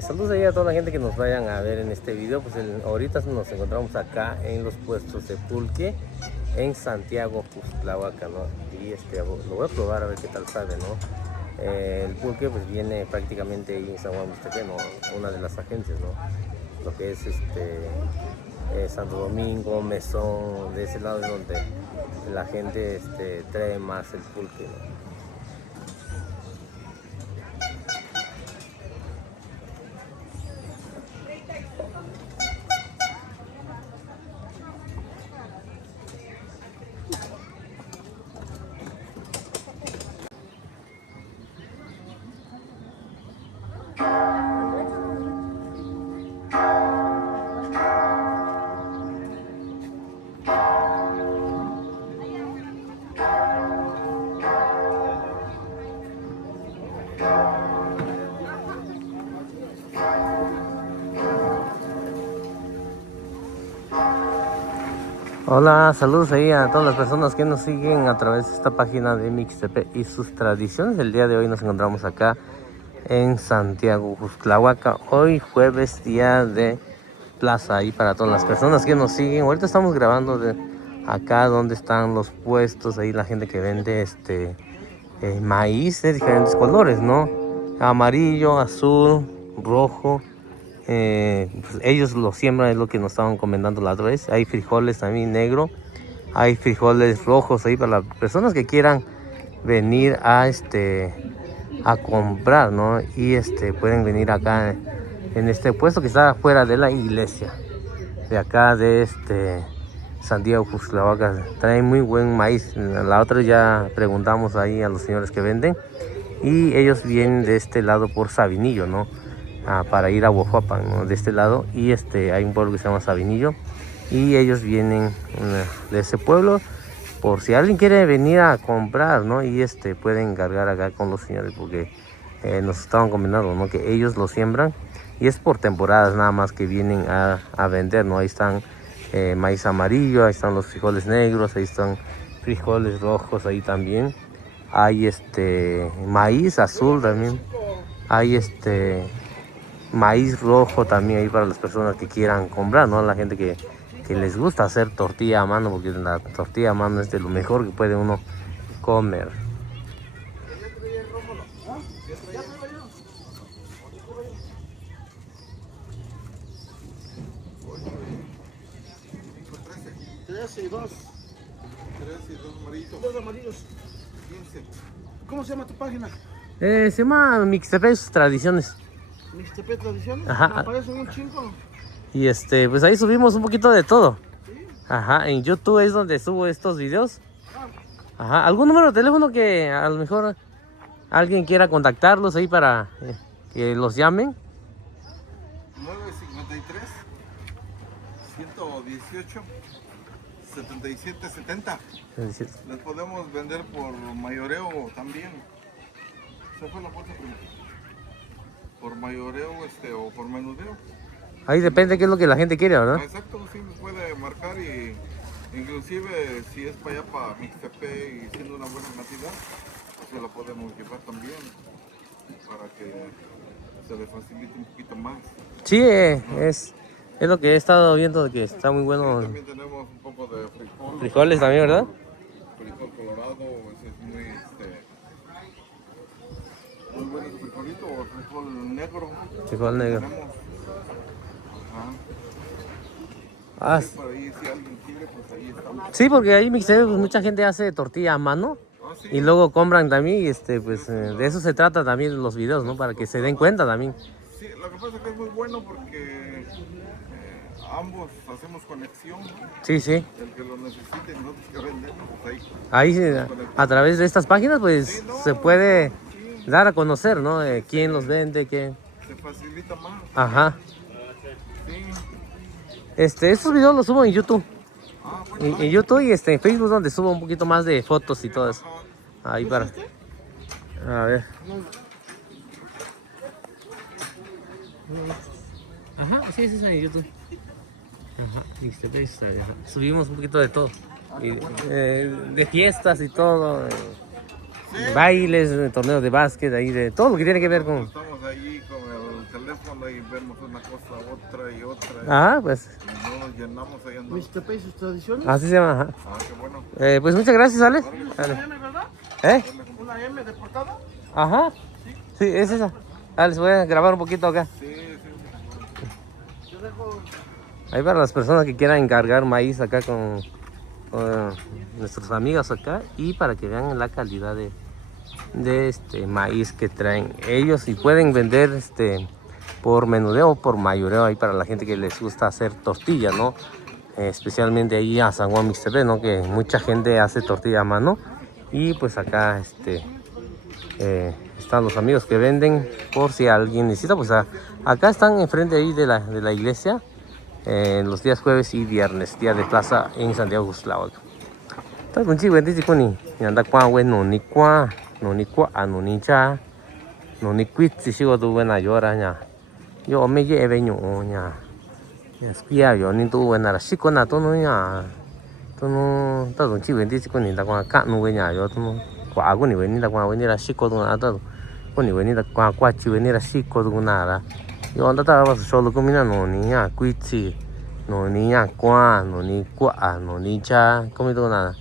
Saludos ahí a toda la gente que nos vayan a ver en este video. Pues ahorita nos encontramos acá en los puestos de pulque en Santiago Cuxtlahuaca, ¿no? Y lo voy a probar a ver qué tal sabe, ¿no? El pulque pues viene prácticamente ahí en San Juan Mixtepec, ¿no? Una de las agencias, ¿no? Lo que es Santo Domingo, Mesón, de ese lado es donde la gente trae más el pulque, ¿no? Hola, saludos ahí a todas las personas que nos siguen a través de esta página de Mixtepec y sus tradiciones. El día de hoy nos encontramos acá en Santiago Cuxtlahuaca, hoy jueves, día de plaza ahí para todas las personas que nos siguen. Ahorita estamos grabando de acá donde están los puestos, ahí la gente que vende maíz de diferentes colores, ¿no? Amarillo, azul, rojo. Pues ellos lo siembran, es lo que nos estaban comentando la otra vez. Hay frijoles también negro, hay frijoles rojos ahí para las personas que quieran venir a comprar, ¿no? Y pueden venir acá en este puesto que está fuera de la iglesia de acá de Santiago Cuxtlahuaca. Trae muy buen maíz. La otra ya preguntamos ahí a los señores que venden y ellos vienen de este lado por Sabinillo, ¿no? Para ir a Huajuapan, ¿no? De este lado, y hay un pueblo que se llama Sabinillo y ellos vienen de ese pueblo por si alguien quiere venir a comprar, ¿no? Y pueden encargar acá con los señores porque nos estaban comentando, ¿no? Que ellos lo siembran y es por temporadas nada más que vienen a vender, ¿no? Ahí están maíz amarillo, ahí están los frijoles negros, ahí están frijoles rojos, ahí también hay maíz azul también, hay maíz rojo también ahí para las personas que quieran comprar, ¿no? La gente que les gusta hacer tortilla a mano, porque la tortilla a mano es de lo mejor que puede uno comer. Tres y dos amarillitos. Dos amarillos. 15. ¿Cómo se llama tu página? Se llama Mixtepec Tradiciones. Mixtepec Tradiciones. Ajá. Me aparece un chingo. Y pues ahí subimos un poquito de todo. ¿Sí? Ajá, en YouTube es donde subo estos videos. Ajá, ¿algún número de teléfono que a lo mejor alguien quiera contactarlos ahí para que los llamen? 953 118 7770. Les podemos vender por mayoreo también. ¿Se fue la puerta primero? Por mayoreo o por menudeo. Ahí depende qué es lo que la gente quiere, ¿verdad? Exacto, sí me puede marcar y inclusive si es para allá para Mixtepec y siendo una buena cantidad, pues se la podemos llevar también para que se le facilite un poquito más. Sí, es lo que he estado viendo, que está muy bueno. Sí, también tenemos un poco de frijol. Frijoles también, ¿verdad? Frijol colorado, ese es muy bueno el frijolito, o frijol negro. Frijol negro. Tenemos. Ah, Por ahí, si alguien quiere, pues ahí estamos. sí, porque ahí Mixtepec, pues, mucha gente hace tortilla a mano. Sí. Y luego compran también, y pues de eso se trata también los videos, ¿no? Para que se den cuenta también. Sí, lo que pasa es que es muy bueno porque ambos hacemos conexión, ¿no? Sí, sí. El que lo necesite y nosotros que vendemos, pues Ahí a través de estas páginas, pues sí, no, se puede sí, dar a conocer, ¿no? Quién los vende, qué. se facilita más. Ajá. Sí. Estos videos los subo en YouTube. Bueno, En YouTube y en Facebook, donde subo un poquito más de fotos y todo eso. Ahí para. A ver. Ajá, sí, sí, es en YouTube. Ajá, Mixtepec, ajá. Subimos un poquito de todo. Y, de fiestas y todo. Bailes, torneos de básquet, ahí de todo lo que tiene que ver con. Estamos ahí con el teléfono teléfono y vemos una cosa, otra y otra. Ah, pues. Y no nos llenamos ahí andando. Mixtepe y sus tradiciones. Así se llama, ajá. Ah, qué bueno. Pues muchas gracias, Alex. Una M, ¿verdad? ¿Eh? Una M de portada. Ajá. Sí, es esa. Alex, voy a grabar un poquito acá. Sí, sí. Yo dejo. Ahí para las personas que quieran encargar maíz acá con nuestros amigos acá y para que vean la calidad de este maíz que traen ellos y pueden vender por menudeo o por mayoreo ahí para la gente que les gusta hacer tortillas, ¿no? Especialmente ahí a San Juan Mixtepec, ¿no? Que mucha gente hace tortilla a mano y pues acá están los amigos que venden por si alguien necesita, pues acá están enfrente ahí de la iglesia. Los días jueves y viernes, día de plaza en Santiago Guslavaca. Entonces, un chico de Ticuni, y anda cuá, bueno, no ni cuá, no ni cha, no ni quit, si sigo tu buena llora, ya. Yo me lleve ya. Ya, espía, yo ni tu buena, chico, na, tú no, ya. Tú no, todo un chico de Ticuni, anda cuá, cá, no, ya, yo, tú no, cuá, ni venir, cuá, venir, chico, tú, nada, todo. Ni venir, cuá, chi, venir, chico, tú, nada. Yo anda estaba solo comida no ni ya cuichi no ni ya qua no ni qua no ni cha comido nada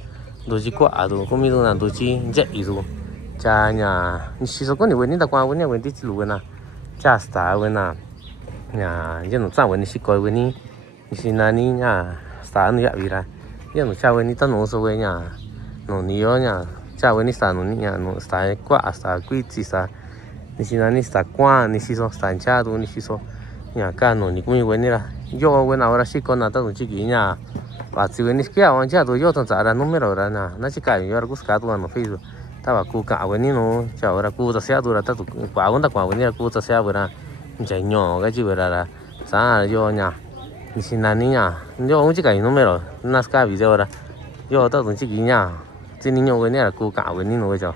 doji qua do comido nada doji je ido cha nya ni si so ko ni weni da kwa weni weni ti lu wena cha sta wena nya ye no za weni si ko weni ni si na ni nya sta no ya vira ye no cha weni ta no so we nya no ni yo nya cha weni sta no ni nya no sta qua sta cuichi sta ni si nani sta qua ni si so sta anchado ni si so nhà ca nó ni cũng như vậy nè yo when ahora sí con nada un chiquiña va si ven que aún ya tú yo tan sara número ra na na chica yo ahora buscado en Facebook estaba cu ca when no ya ahora cu ta sea dura ta tu pa onda cu when cu ta sea buena ya ño cái chi vera ra sa yo nya ni si nani nya yo un chica número nas ca video ahora yo ta un chiquiña si niño when era cu ca when no yo.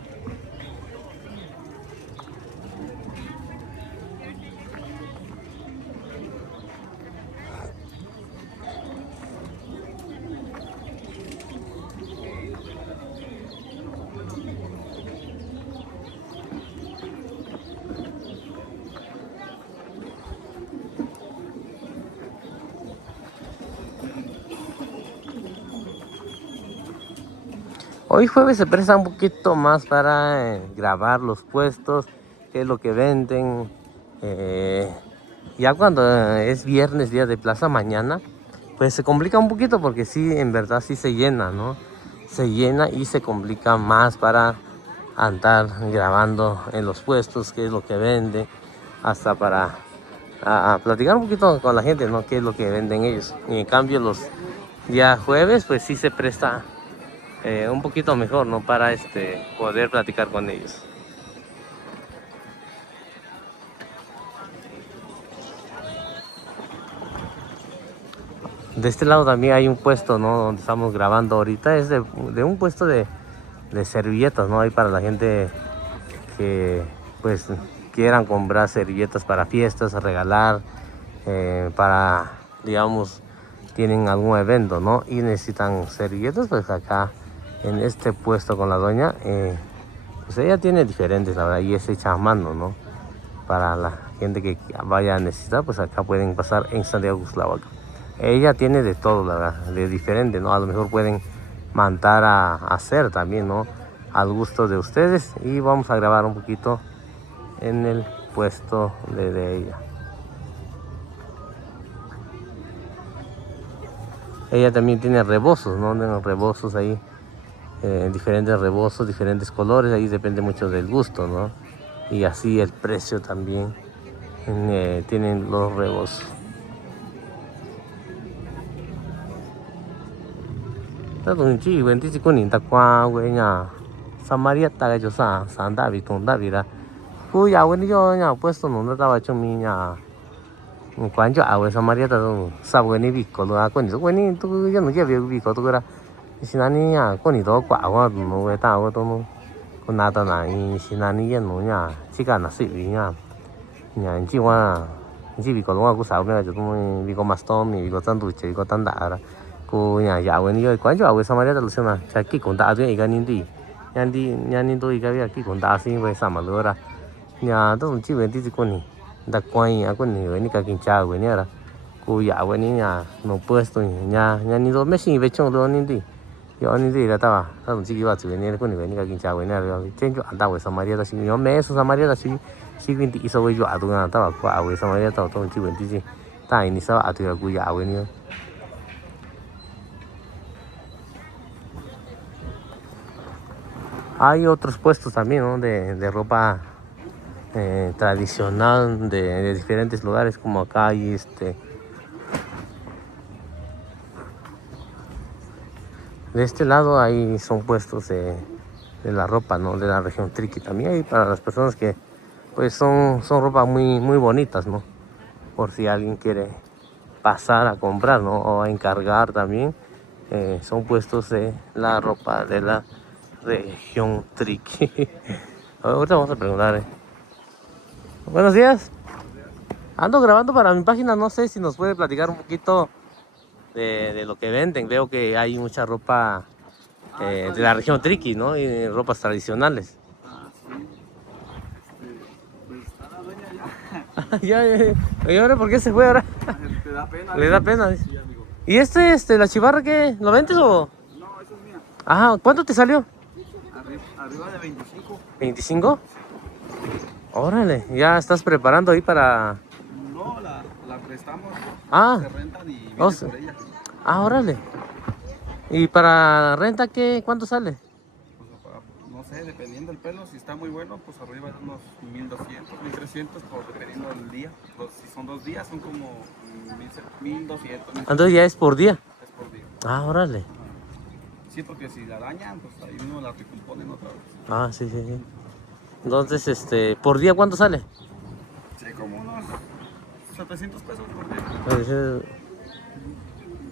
Hoy jueves se presta un poquito más para grabar los puestos, qué es lo que venden. Ya cuando es viernes, día de plaza mañana, pues se complica un poquito porque sí, en verdad sí se llena, ¿no? Se llena y se complica más para andar grabando en los puestos, qué es lo que vende, hasta para platicar un poquito con la gente, ¿no? Qué es lo que venden ellos. Y en cambio los días jueves, pues sí se presta un poquito mejor, ¿no? Para poder platicar con ellos. De este lado también hay un puesto, ¿no? Donde estamos grabando ahorita. Es de un puesto de servilletas, ¿no? Hay para la gente que pues quieran comprar servilletas para fiestas, regalar, para, digamos, tienen algún evento, ¿no? Y necesitan servilletas, pues acá en este puesto con la doña, pues ella tiene diferentes, la verdad, y es hecha a mano, ¿no? Para la gente que vaya a necesitar, pues acá pueden pasar en Santiago Guslavaca. Ella tiene de todo, la verdad, de diferente, ¿no? A lo mejor pueden mandar a hacer también, ¿no? Al gusto de ustedes. Y vamos a grabar un poquito en el puesto de ella. Ella también tiene rebozos, ¿no? Tiene rebozos ahí, diferentes rebozos, diferentes colores, ahí depende mucho del gusto, ¿no? Y así el precio también tienen los rebozos. Tadong chi wen ti ko nin ta kwa we nya Samaria ta ga jo sa da vi ton da vi ra ku ya wen yo nya puesto no ta ba chung mi nya quan jo a we Samaria ta sa we ni vi ko lo a ko ni we ni tu yo no ye vi ko tu ra si na ni nya ko ni do kwa wa no we ta wa to no ko na ta na ni si na ni ye no nya chi ka na si vi nya nya chi wa chi vi ko lo ku sa me ga jo tu vi ko maston mi vi ko tan du che ko tan da ra cô nhà giàu cái này quán giàu cái sao mà đấy là xem nào trái kỳ cũng đã rồi cái nín đi tôi cái việc kỳ cũng đã xin về sao mà lừa ra nhà tôi chỉ về đi con này da quay a con ni ven ka kin cha we ni ara ku ya we ni ya no puesto nya ni do me sin ve chong do ni di yo ni di la ta ba ta dong ji wa zu ni con ni ven ka kin cha we ni ara chen ju an da we Samaria da si yo me eso Samaria da si si vin di so we yo a du na ta ba ku a we Samaria ta dong ji wen di ji ta ni sa a tu ya ku ya we ni. Hay otros puestos también, ¿no? de ropa tradicional de diferentes lugares, como acá hay de este lado ahí son puestos de la ropa, ¿no? De la región Triqui. También hay para las personas que pues son ropa muy bonitas, ¿no? Por si alguien quiere pasar a comprar, ¿no? O a encargar también. Son puestos de la ropa de la región Triqui. Ahorita vamos a preguntar. Buenos días. Ando grabando para mi página, no sé si nos puede platicar un poquito de lo que venden. Veo que hay mucha ropa de la región Triqui, ¿no? Y ropas tradicionales. Ah, sí. Pues está la dueña ya. ¿Y ahora por qué se fue ahora? Te da pena. Le da pena, dice. Sí, amigo. ¿Y la chivarra qué? ¿Lo vendes o...? No, esa es mía. Ajá, ¿cuánto te salió? Arriba de 25. ¿25? Órale, ya estás preparando ahí para... No, la prestamos. Ah, Se rentan y viene oh, sí. por ella. Órale. ¿Y para renta qué? ¿Cuánto sale? Pues, no sé, dependiendo del pelo, si está muy bueno, pues arriba de unos 1200, 1300, por dependiendo del día. Si son 2 días, son como 1200. Entonces ya es por día. Es por día. Ah, órale. Sí, porque si la dañan, pues ahí mismo la recomponen otra vez. Ah, sí. Entonces, ¿por día cuánto sale? Sí, como unos 700 pesos por día.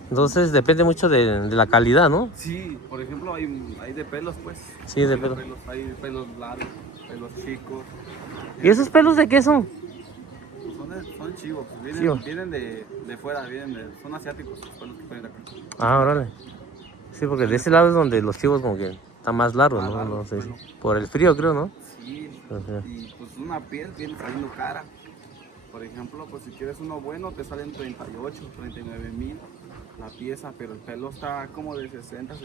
Entonces depende mucho de la calidad, ¿no? Sí, por ejemplo, hay de pelos, pues. Sí, de pelos. Hay de pelos largos, pelos chicos. ¿Y esos pelos de qué son? Son chivos, Chivo. vienen de fuera, son asiáticos los pelos que ponen acá. Ah, órale. Sí, porque de ese lado es donde los chivos como que están más largos, Más ¿no? largo, No sé, bueno. por el frío creo, ¿no? Sí, Ajá. y pues una piel viene saliendo cara. Por ejemplo, pues si quieres uno bueno, te salen 38, 39 mil la pieza, pero el pelo está como de 60,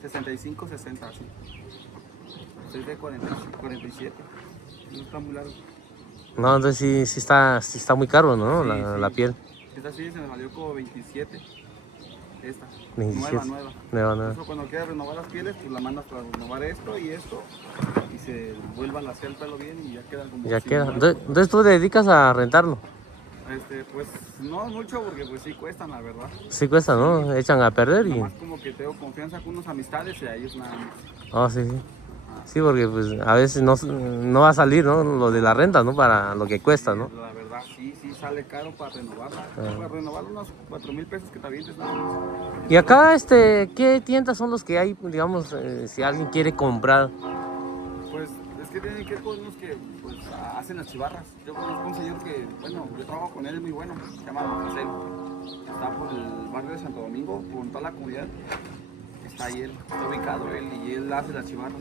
65, 60, así. Soy de 47, no está muy largo. No, entonces sí está muy caro, ¿no? Sí, La sí. piel. Esta sí se me valió como 27. Esta. 27. Nueva. Eso cuando quieras renovar las pieles, pues la mandas para renovar esto y se vuelvan a hacer el pelo bien y ya queda como Ya si queda. nuevo. Entonces tú te dedicas a rentarlo. Pues no mucho porque pues sí cuestan, la verdad. Sí cuesta, ¿no? Echan a perder y... Nomás como que tengo confianza con unas amistades y a ellos nada más. Oh, sí. Sí, porque pues a veces no va a salir, ¿no? Lo de la renta, ¿no? Para lo que cuesta, ¿no? La verdad sí sale caro para renovarla. Para renovar unos 4,000 pesos que te avientes nada más. Y acá, ¿qué tiendas son los que hay, digamos, si alguien quiere comprar? Pues es que tienen que ir con unos que pues hacen las chivarras. Yo conozco un señor que, bueno, yo trabajo con él, es muy bueno, se llama Don José. Está por el barrio de Santo Domingo, por toda la comunidad. Está ahí él, está ubicado él y él hace las chivarras.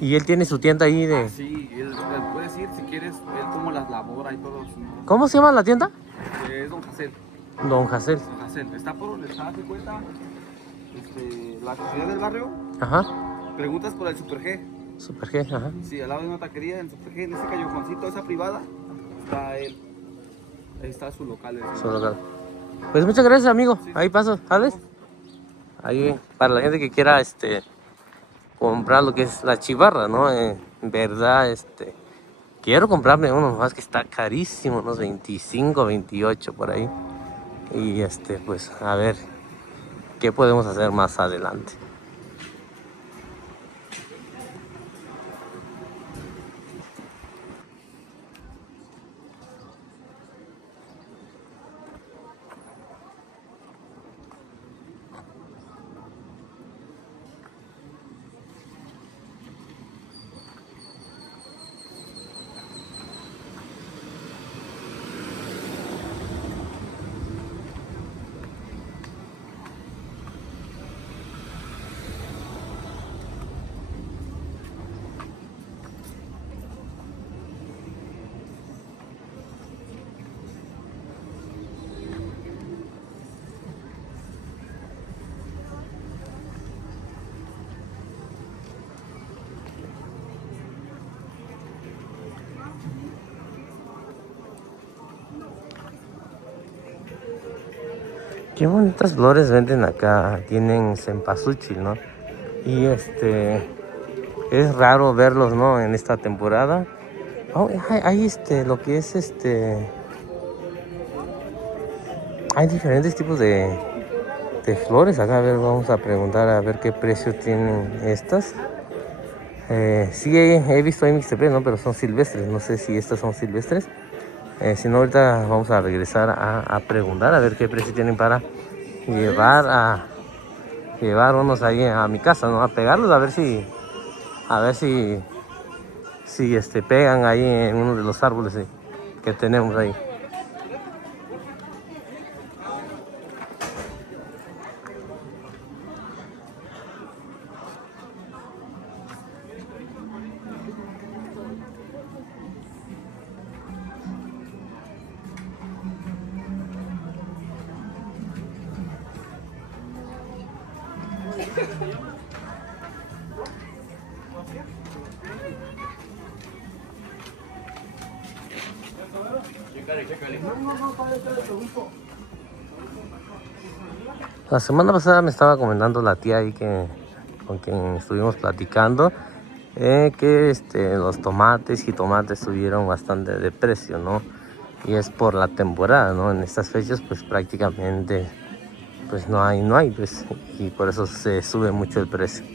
Y él tiene su tienda ahí de... Sí, él puedes ir si quieres, él como las labora y todo. ¿No? ¿Cómo se llama la tienda? Es Don José. Don Jacel. Don Jacel. Está por donde está, ¿te cuenta? La sociedad del barrio. Ajá. Preguntas por el Super G. Super G, ajá. Sí, al lado de una taquería, en Super G, en ese callejoncito, esa privada, está él. Ahí está su local. Su local. Pues muchas gracias, amigo. Ahí paso, ¿sabes? Ahí, para la gente que quiera, comprar lo que es la chivarra, ¿no? En verdad, quiero comprarme uno, más que está carísimo, unos 25, 28 por ahí. Y pues a ver qué podemos hacer más adelante. Qué bonitas flores venden acá. Tienen cempasúchil, ¿no? Y es raro verlos, ¿no? En esta temporada. Oh, hay lo que es hay diferentes tipos de flores acá. A ver, vamos a preguntar a ver qué precio tienen estas. Sí, he visto en Mixtepec, ¿no? Pero son silvestres. No sé si estas son silvestres. Si no, ahorita vamos a regresar a preguntar a ver qué precio tienen para llevar unos ahí a mi casa, ¿no? A pegarlos a ver si pegan ahí en uno de los árboles que tenemos ahí. La semana pasada me estaba comentando la tía ahí con quien estuvimos platicando que los tomates y tomates subieron bastante de precio, ¿no? Y es por la temporada, ¿no? En estas fechas pues prácticamente pues no hay pues, y por eso se sube mucho el precio.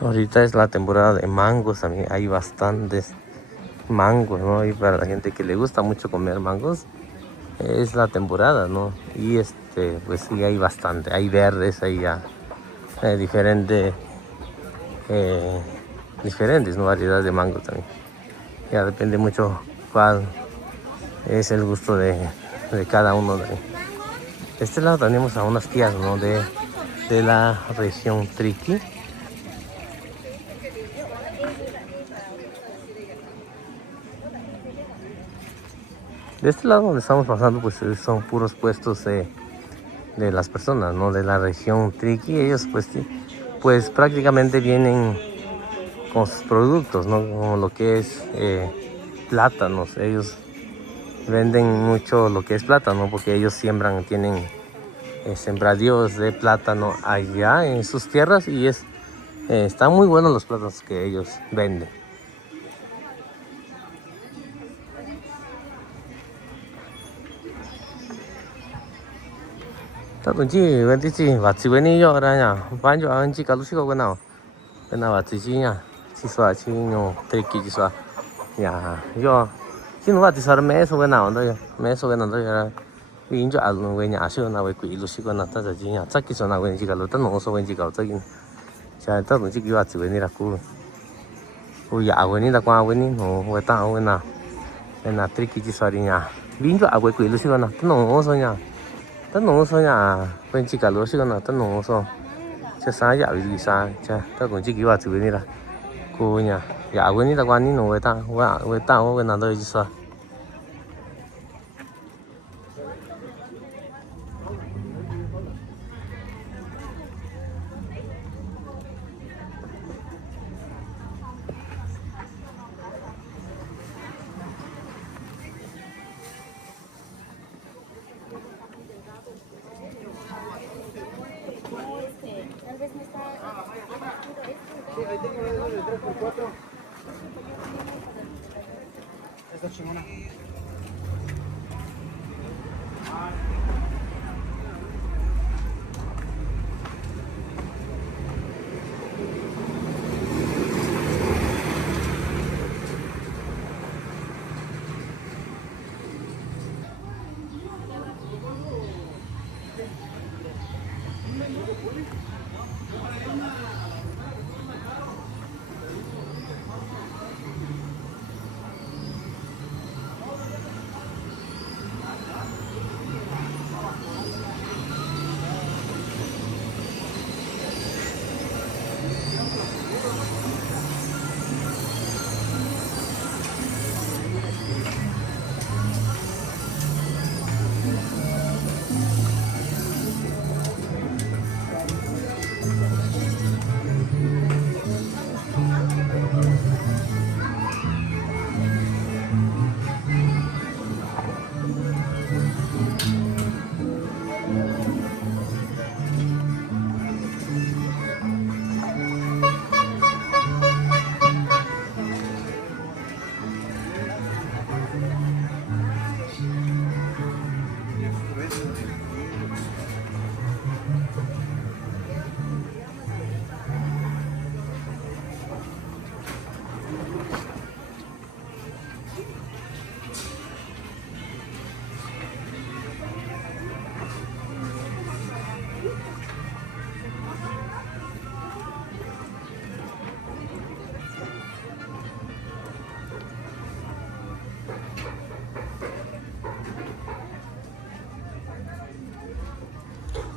Ahorita es la temporada de mangos, también hay bastantes mangos, ¿no? Y para la gente que le gusta mucho comer mangos, es la temporada, ¿no? Y pues sí hay bastante, hay verdes, hay ya diferentes, ¿no? Variedades de mangos también. Ya depende mucho cuál es el gusto de cada uno. De este lado tenemos a unas tías, ¿no? De la región Triqui. De este lado donde estamos pasando pues son puros puestos de las personas, ¿no? De la región Triqui. Ellos pues prácticamente vienen con sus productos, ¿no? Como lo que es plátanos. Ellos venden mucho lo que es plátano porque ellos tienen sembradíos de plátano allá en sus tierras y están muy buenos los plátanos que ellos venden. Tadunchi vendichi vatsi weni yo ranya banjo anchi kalushiko gana vatsi chinya chiswa chinyo triki chiswa ya yo chino vatsi sar meso gana ondo yo meso gana ondo yo injo alun weni asho na we kui lushiko na ta chinya tsaki so na weni chikalu ta no so weni chikalu tsaki cha tadunchi ki vatsi weni raku ya weni da kwa weni no weta wena triki chiswa rinya injo awe kui lushiko na ta no so nya tất nổ số nhà bên chị cả lúa xí con nào tất nổ số chứ sáng dạo gì sáng chứ tất cũng chỉ kêu vào từ bên này là cô nhà dạo bên này là quan đi nổ với ta với nào đây chứ sao. Esta chingona.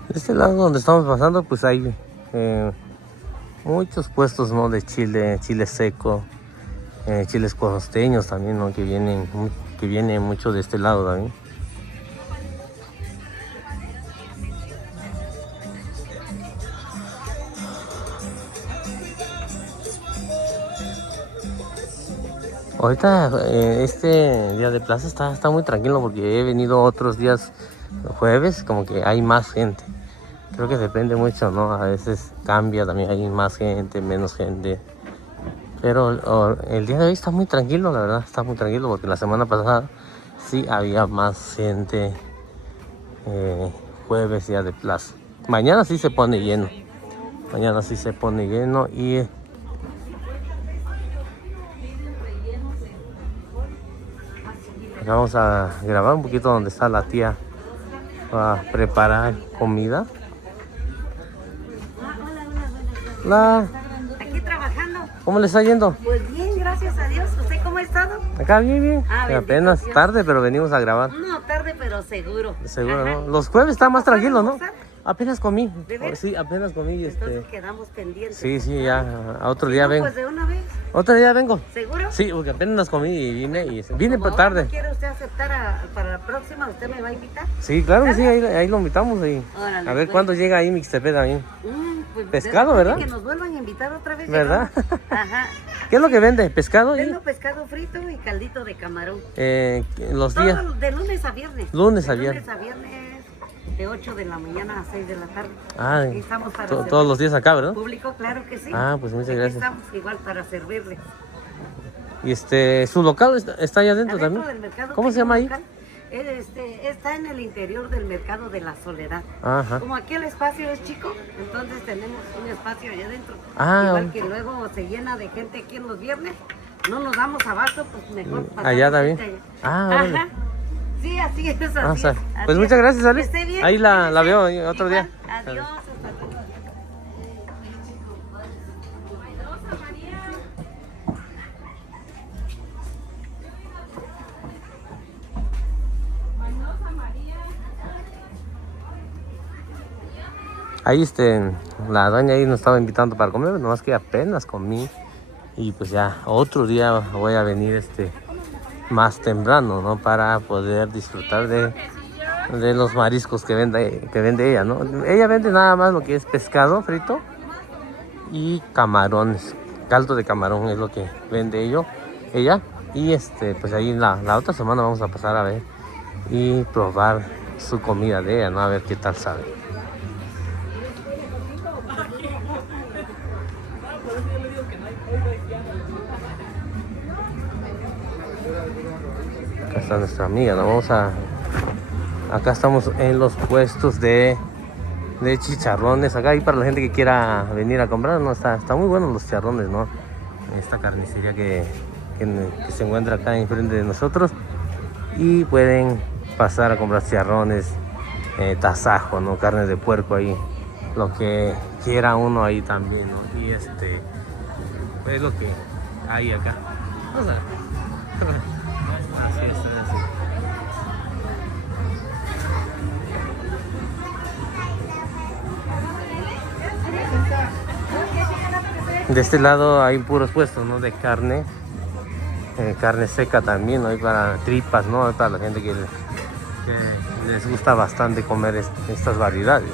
De este lado donde estamos pasando, pues hay muchos puestos, ¿no? De chile, chile seco, chiles costeños también, ¿no? Que vienen mucho de este lado también. Ahorita este día de plaza está muy tranquilo porque he venido otros días jueves, como que hay más gente. Creo que depende mucho, ¿no? A veces cambia, también hay más gente, menos gente. Pero el día de hoy está muy tranquilo, la verdad, está muy tranquilo porque la semana pasada sí había más gente jueves, día de plaza. Mañana sí se pone lleno. Mañana sí se pone lleno y... acá vamos a grabar un poquito donde está la tía para preparar comida. Hola, Aquí trabajando. ¿cómo le está yendo? Pues bien, gracias a Dios. ¿Usted cómo ha estado? Acá bien, bien. Ah, bendito Apenas Dios. tarde, pero venimos a grabar. No, tarde, pero seguro. Seguro, Ajá. ¿no? Los jueves está más tranquilo, ¿no? ¿Almorzar? Apenas comí. ¿De veras? Sí, apenas comí y Entonces quedamos pendientes. Sí, ya. A otro Si día no, vengo. pues de una vez. Otro día vengo. ¿Seguro? Sí, porque apenas comí y vine Como por tarde. ahora no quiere usted aceptar para la próxima, ¿usted me va a invitar? Sí, claro que sí, ahí lo invitamos ahí. Órale, A ver pues. cuándo llega ahí Mixtepec también. Pues, Pescado, de repente ¿verdad? Que nos vuelvan a invitar otra vez. ¿Verdad? llegamos. Ajá. ¿Qué es lo que vende? ¿Pescado? Tengo pescado frito y caldito de camarón. Los días. Todo de lunes a viernes. Lunes a De viernes. lunes a viernes, de 8 de la mañana a 6 de la tarde. Ah, Aquí estamos para todos servir. los días acá, ¿verdad? Público, claro que sí. Ah, pues muchas Aquí gracias. estamos igual para servirle. Y su local está allá adentro Adentro también. del mercado. ¿Cómo se tengo llama ahí? local. Está en el interior del mercado de la Soledad. Ajá. Como aquí el espacio es chico, entonces tenemos un espacio allá adentro. Ah, Igual bueno. que luego se llena de gente aquí en los viernes, no nos damos abasto, pues mejor pasamos Allá también. gente allá. Ah, órale. Ajá. Sí, así es, así Ah, o sea, es, pues así muchas es. gracias, Ale. Que esté bien, Ahí la cuídese. veo otro Igual, día. Adiós, hasta luego. Ahí la doña ahí nos estaba invitando para comer, nomás que apenas comí. Y pues ya otro día voy a venir más temprano, ¿no? Para poder disfrutar de los mariscos que vende ella, ¿no? Ella vende nada más lo que es pescado frito y camarones. Caldo de camarón es lo que vende ella. Y pues ahí la otra semana vamos a pasar a ver y probar su comida de ella, ¿no? A ver qué tal sabe. Acá está nuestra amiga, ¿no? Acá estamos en los puestos de chicharrones. Acá hay para la gente que quiera venir a comprar, ¿no? Está muy buenos los chicharrones, ¿no? Esta carnicería que se encuentra acá enfrente de nosotros. Y pueden pasar a comprar chicharrones, tasajo, ¿no? Carne de puerco ahí. Lo que quiera uno ahí también, ¿no? Y es lo que hay acá. Vamos a ver. Así es, así. De este lado hay puros puestos, ¿no? De carne, carne seca también, ¿no? Hay para tripas, ¿no? Hay para la gente que les gusta bastante comer estas variedades.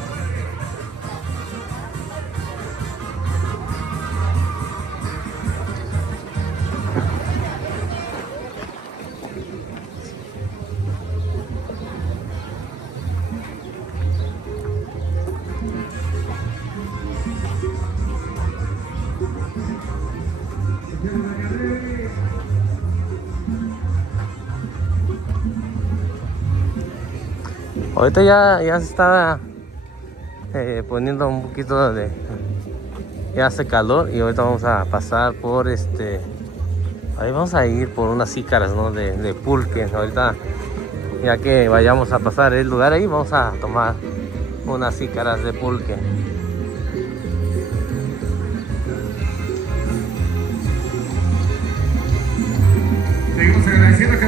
Ahorita ya se está poniendo un poquito ya hace calor y ahorita vamos a pasar por ahí vamos a ir por unas jícaras, ¿no? de pulque. Ahorita ya que vayamos a pasar el lugar ahí vamos a tomar unas jícaras de pulque. Seguimos agradeciendo que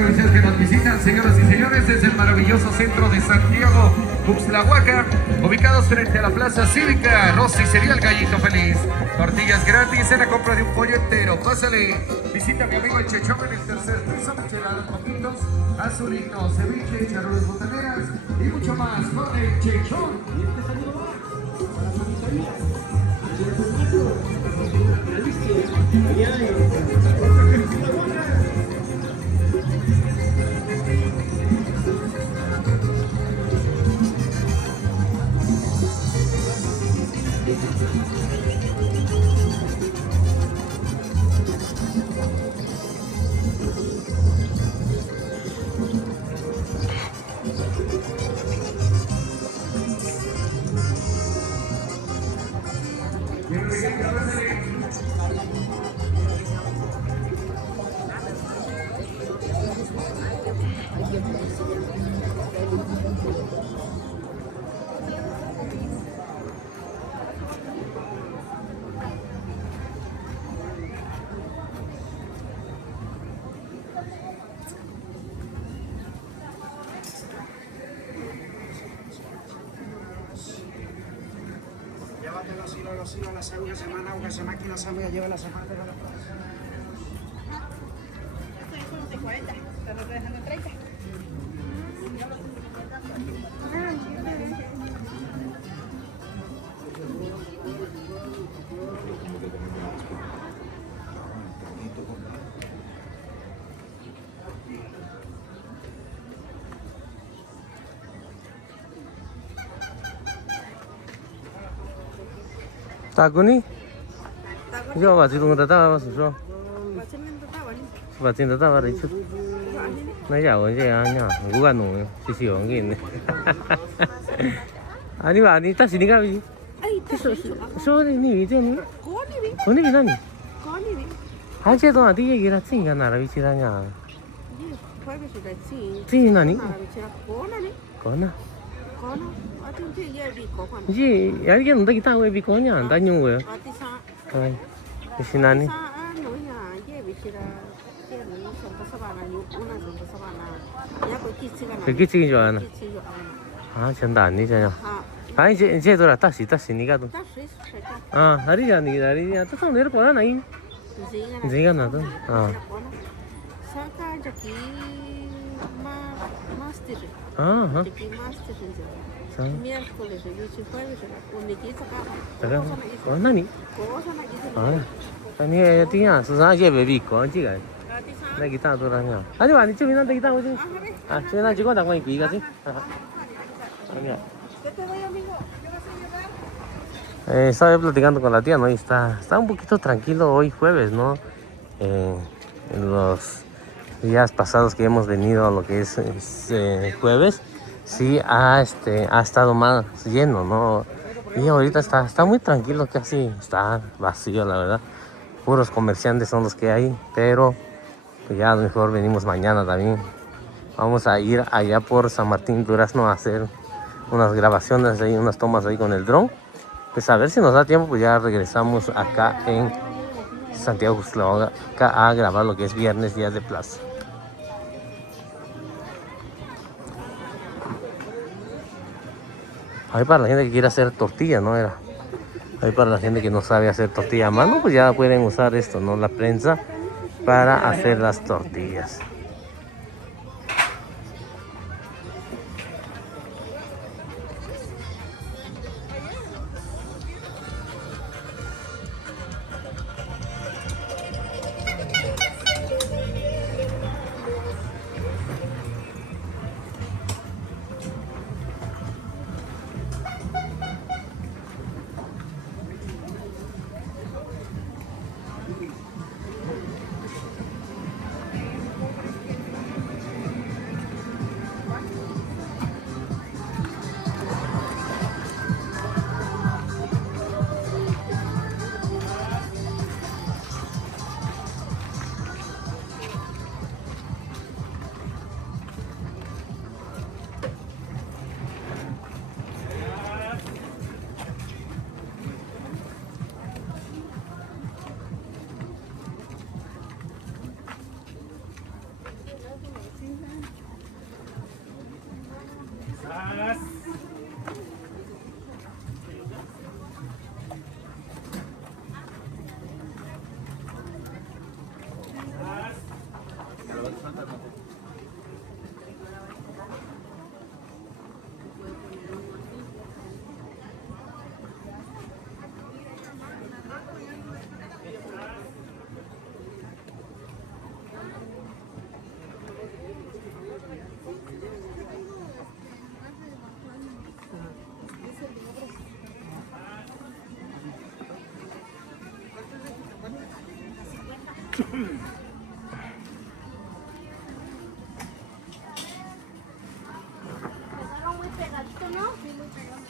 maravilloso centro de Santiago, Uxtlahuaca, ubicados frente a la Plaza Cívica. Rosy sería el gallito feliz. Tortillas gratis en la compra de un pollo entero. Pásale, visita a mi amigo el Chechón en el tercer piso, micheladas, poquitos, azulitos, ceviche, charrones botaneras y mucho más con el Chechón. Y este saludo va para las sanitarias. Llévatelo así, la semana, semana, aunque se máquina se me lleve la semana de la plaza. Esto es de 40, pero lo estoy dejando 30. Takuni? Yo ba chidung tata ba su so. Ba chin tata ba ri chu. Na ya wo je ya nya. Gu ga no si si ong kin. Ani ba ni ta sini ga bi. Ay, So ni ni je ni. Ko ni bi na ni. Ha che to ati ye gira tsin ga na ra bi chi ra nya. Tsin na ni. Ko na. Ji ya ge no da ki ta we bi ko nya da nyu we. Ai. Si na ni. Cái chi rồi nè. À, chân đàn đi chơi nhá. Ai chơi tôi là ta xí ní cái đó. À, hari giờ ní hari giờ tôi không nhớ có này. Gì cái nào đó. À. À hả. Có nè ní. À. Anh tiếng à, sao chơi về bị có chứ cái. 나 기타 하더라냐. 아니 아니 좀 이난데 기타 오지. 아, 저나 지금 당장 비가지. 아니야. Estaba platicando con la tía, ¿no? Y está un poquito tranquilo hoy jueves, ¿no? En los días pasados que hemos venido a lo que es jueves, sí ha estado más lleno, ¿no? Y ahorita está muy tranquilo, casi está vacío, la verdad. Puros comerciantes son los que hay, pero ya a lo mejor venimos mañana también. Vamos a ir allá por San Martín Durazno a hacer unas grabaciones ahí, unas tomas ahí con el dron. Pues a ver si nos da tiempo, pues ya regresamos acá en Santiago Uxtlahuaca a grabar lo que es viernes, días de plaza. Ahí para la gente que quiere hacer tortilla, ¿no? Ahí para la gente que no sabe hacer tortilla a mano, pues ya pueden usar esto, ¿no? La prensa para hacer las tortillas. Muy pegadito, ¿no? Sí, muy pegado.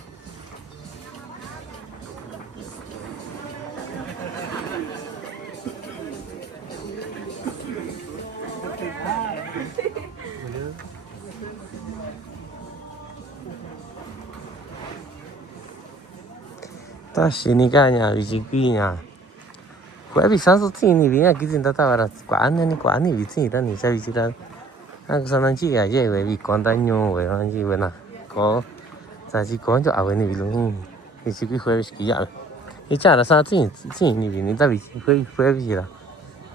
Tashi ni kanya bijikinya. Kwa bisanso tini biya kitin tata bara kwa ni bitsi ta ni sa bitsi ang sa nang chi ya ye we bi kon ta nyo we nang chi we na ko sa chi kon jo a we ni bi lu ni chi bi hue bi ya ni cha la sa tin ni bi ni ta bi hue bi la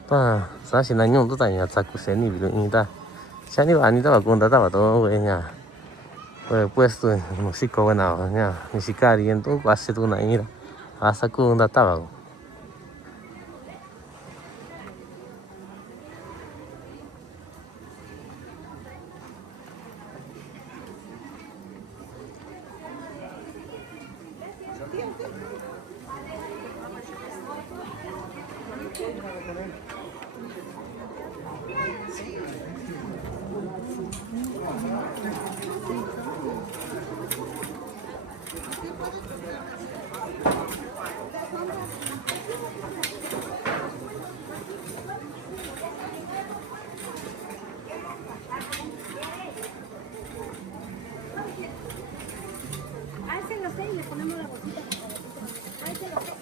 pa sa shi na nyo to ta nya sa ku se ni bi lu ni ta cha ni ba ni ta ba kon ta ba to we nya we puesto en músico bueno nya ni sikari en to kwa se tu na ira asa ku ta ba Ahí se lo sé y le ponemos la bolsita. Ahí se lo sé.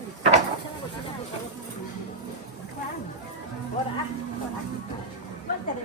Ahora, suéltale.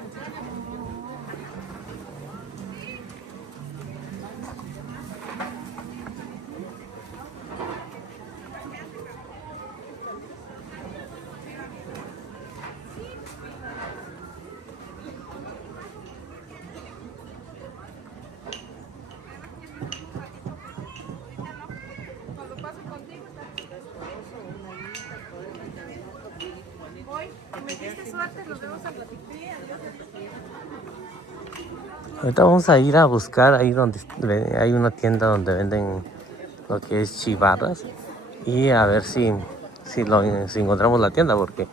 Ahorita vamos a ir a buscar ahí donde hay una tienda donde venden lo que es chivarras y a ver si encontramos la tienda porque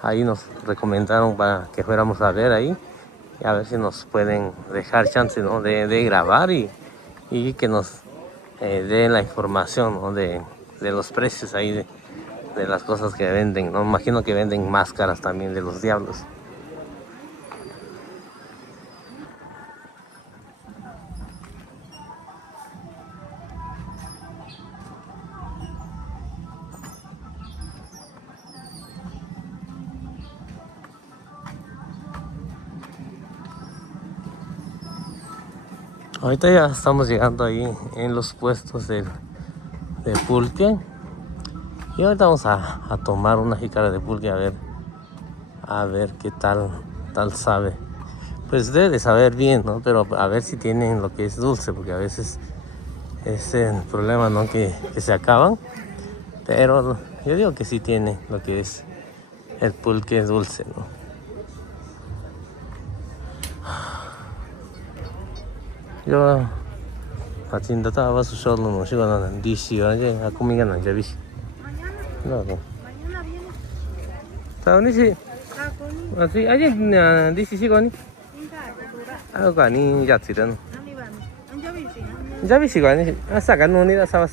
ahí nos recomendaron para que fuéramos a ver ahí y a ver si nos pueden dejar chance, ¿no? de grabar y que nos den la información, ¿no? de los precios ahí de las cosas que venden, ¿no? Imagino que venden máscaras también de los diablos. Ahorita ya estamos llegando ahí en los puestos de pulque. Y ahorita vamos a tomar una jícara de pulque a ver qué tal sabe. Pues debe de saber bien, ¿no? Pero a ver si tienen lo que es dulce, porque a veces es el problema, ¿no? Que se acaban. Pero yo digo que sí tiene lo que es el pulque dulce, ¿no? Yo haciendo estaba solo no sigo nada DC oye a comida no ya vi no Mañana viene. ¿Está ni si así ayer DC sigo ni ah ka ni ya tiran ya vi sigo ni asa ka no ni da sawa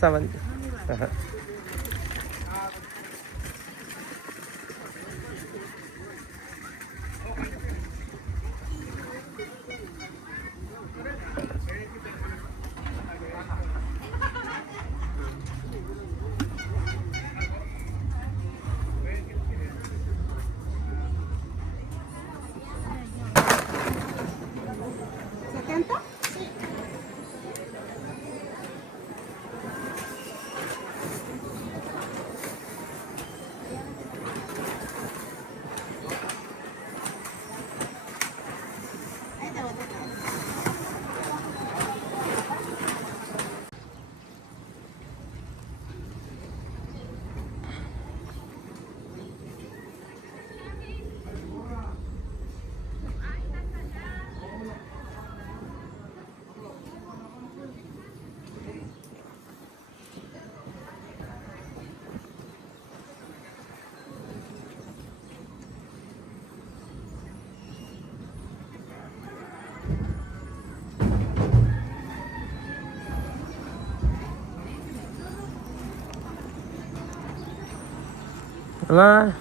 Hola.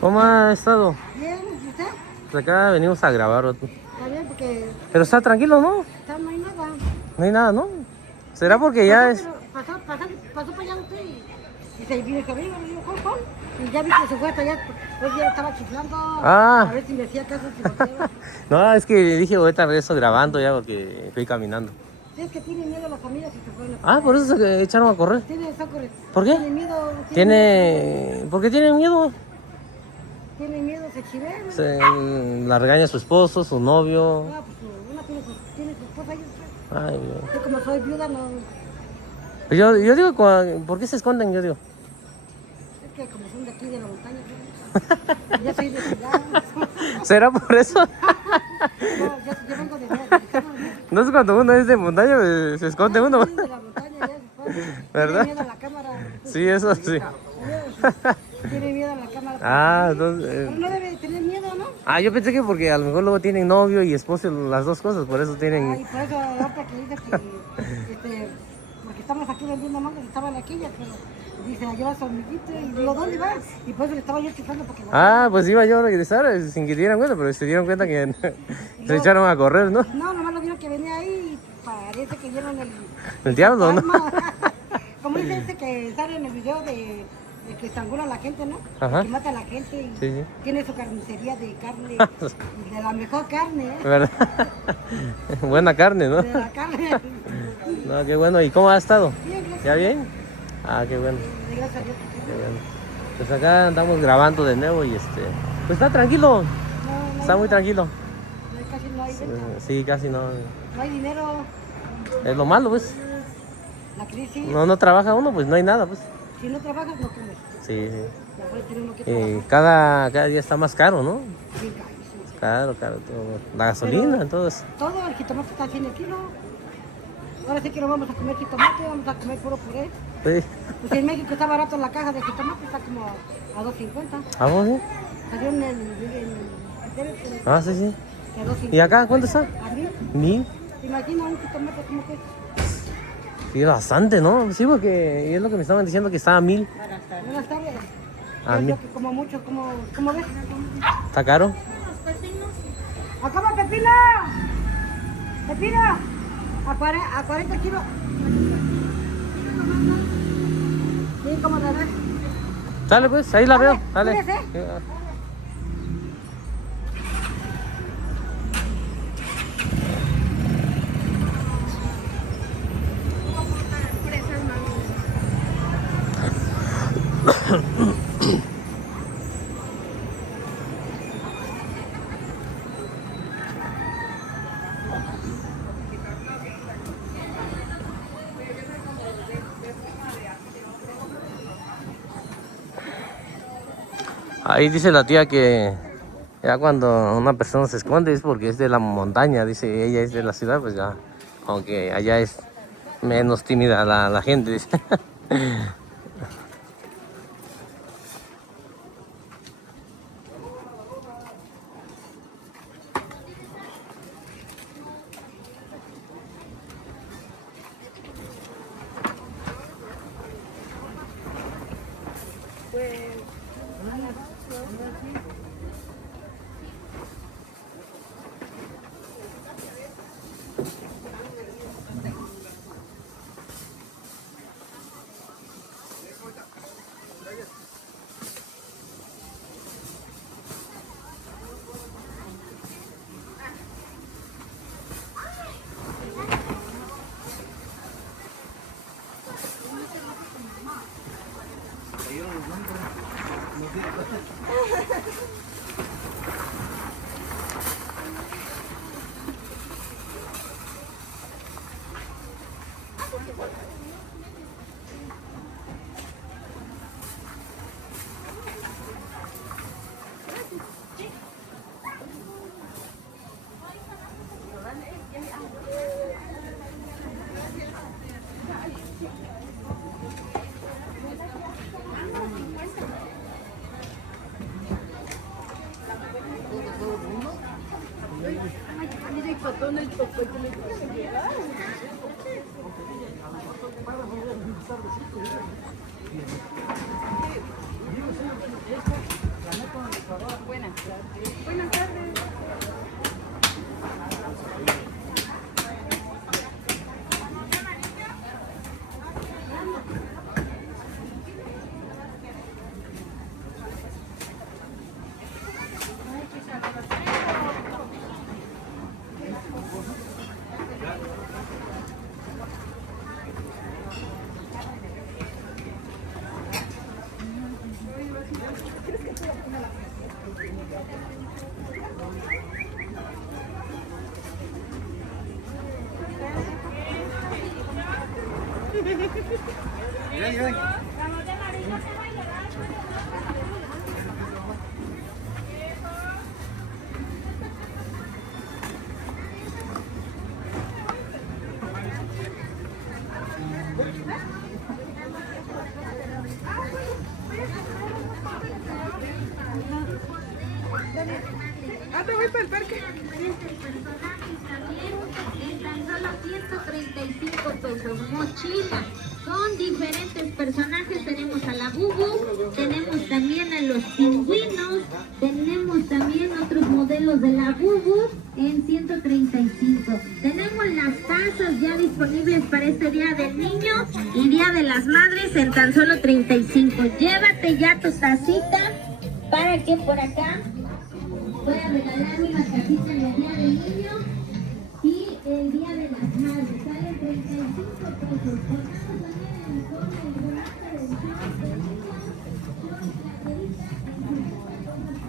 ¿Cómo ha estado? Bien, ¿y usted? Pues acá venimos a grabar. Está bien, porque Pero está tranquilo, ¿no? no hay nada. No hay nada, ¿no? ¿Será porque ya es...? Pasó para allá usted y se vino conmigo, le digo, ¿cuál? Y ya vi que se fue hasta allá, pues ya estaba chiflando. Ah. A ver si me hacía caso, si volteaba. No, es que dije, ahorita regreso grabando ya porque fui caminando. Sí, es que tiene miedo a la comida si se fueron. Ah, por eso se echaron a correr. Tiene soccer. ¿Por qué? Tiene miedo. ¿Por qué tienen miedo? Tiene miedo, se chivea. La regaña su esposo, su novio. Ah, pues una tiene su esposa y otra. Ay, Dios. Yo como soy viuda, no. Yo digo, ¿por qué se esconden? Yo digo. Es que como son de aquí de la montaña, ¿no? Ya soy de ciudad. ¿Será por eso? No, yo vengo de México. No es cuando uno es de montaña, se esconde uno. De la montaña, ya se fue. ¿Verdad? Tiene miedo a la cámara. Sí, eso sí. Tiene miedo a la cámara. Ah, entonces... Pero no debe tener miedo, ¿no? Ah, yo pensé que porque a lo mejor luego tienen novio y esposo, las dos cosas, por eso Ay, tienen... por eso ahorita que dice que, porque estamos aquí vendiendo mangos, estaban aquí, ya, pero dice, a llevar su amiguito, y digo, ¿dónde vas? Y por eso le estaba yo chiflando porque... Ah, pues iba yo a regresar sin que dieran cuenta, pero se dieron cuenta que se echaron a correr, ¿no? No, nomás lo vieron que venía ahí y parece que vieron El diablo, ¿no? fantasma. Como dice este que sale en el video de que estrangula a la gente, ¿no? Ajá. Que mata a la gente y Sí, sí. tiene su carnicería de carne, de la mejor carne, ¿eh? ¿Verdad? Buena carne, ¿no? De la carne. No, qué bueno. ¿Y cómo ha estado? Bien, gracias. ¿Ya bien? Ah, qué bueno. Gracias a Dios. Qué bueno. Pues acá andamos grabando de nuevo y pues está tranquilo. No, Está muy tranquilo. casi no hay venta. Sí, casi no. No hay dinero, Es lo malo, pues. la crisis. No trabaja uno, pues no hay nada, pues. Si no trabajas, no comes. Sí, sí. Ya puedes tener uno que trabajar. Cada día está más caro, ¿no? Bien carísimo. Claro, todo. La gasolina, entonces. Todo, el jitomate está a 100 el kilo. Ahora sí que no vamos a comer jitomate, vamos a comer puro puré. Sí. Pues en México está barato la caja de jitomate, está como a 2.50. ¿Ah, vos sí? Salió en el Ah, sí, sí. que a 2.50. ¿Y acá cuánto está? ¿A mí? 1000. ¿Te imaginas un jitomate como que? Sí, bastante, ¿no? Sí, porque es lo que me estaban diciendo que estaba a 1000. Buenas tardes. A Yo mí. que como mucho, ¿cómo ves? ¿Está caro? ¿A cómo pepino? ¿Pepino? A 40 kilos. Sí, ¿cómo la ves? Dale, pues, ahí la veo. Dale. Cuídese. Ahí dice la tía que ya cuando una persona se esconde es porque es de la montaña, dice ella es de la ciudad, pues ya, aunque allá es menos tímida la gente, dice. Están solo 135 pesos. Mochila con diferentes personajes. Tenemos a la Bubu, tenemos también a los pingüinos, tenemos también otros modelos de la Bubu en 135. Tenemos las tazas ya disponibles para este Día del Niño y Día de las Madres en tan solo 35. Llévate ya tu tacita para que por acá pueda regalar una casita en el Día del Niño y el Día de las Madres. Sale 35 pesos. Contamos también el uniforme, el volante del show de niños, con platerita en 50 pesos para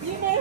Tiene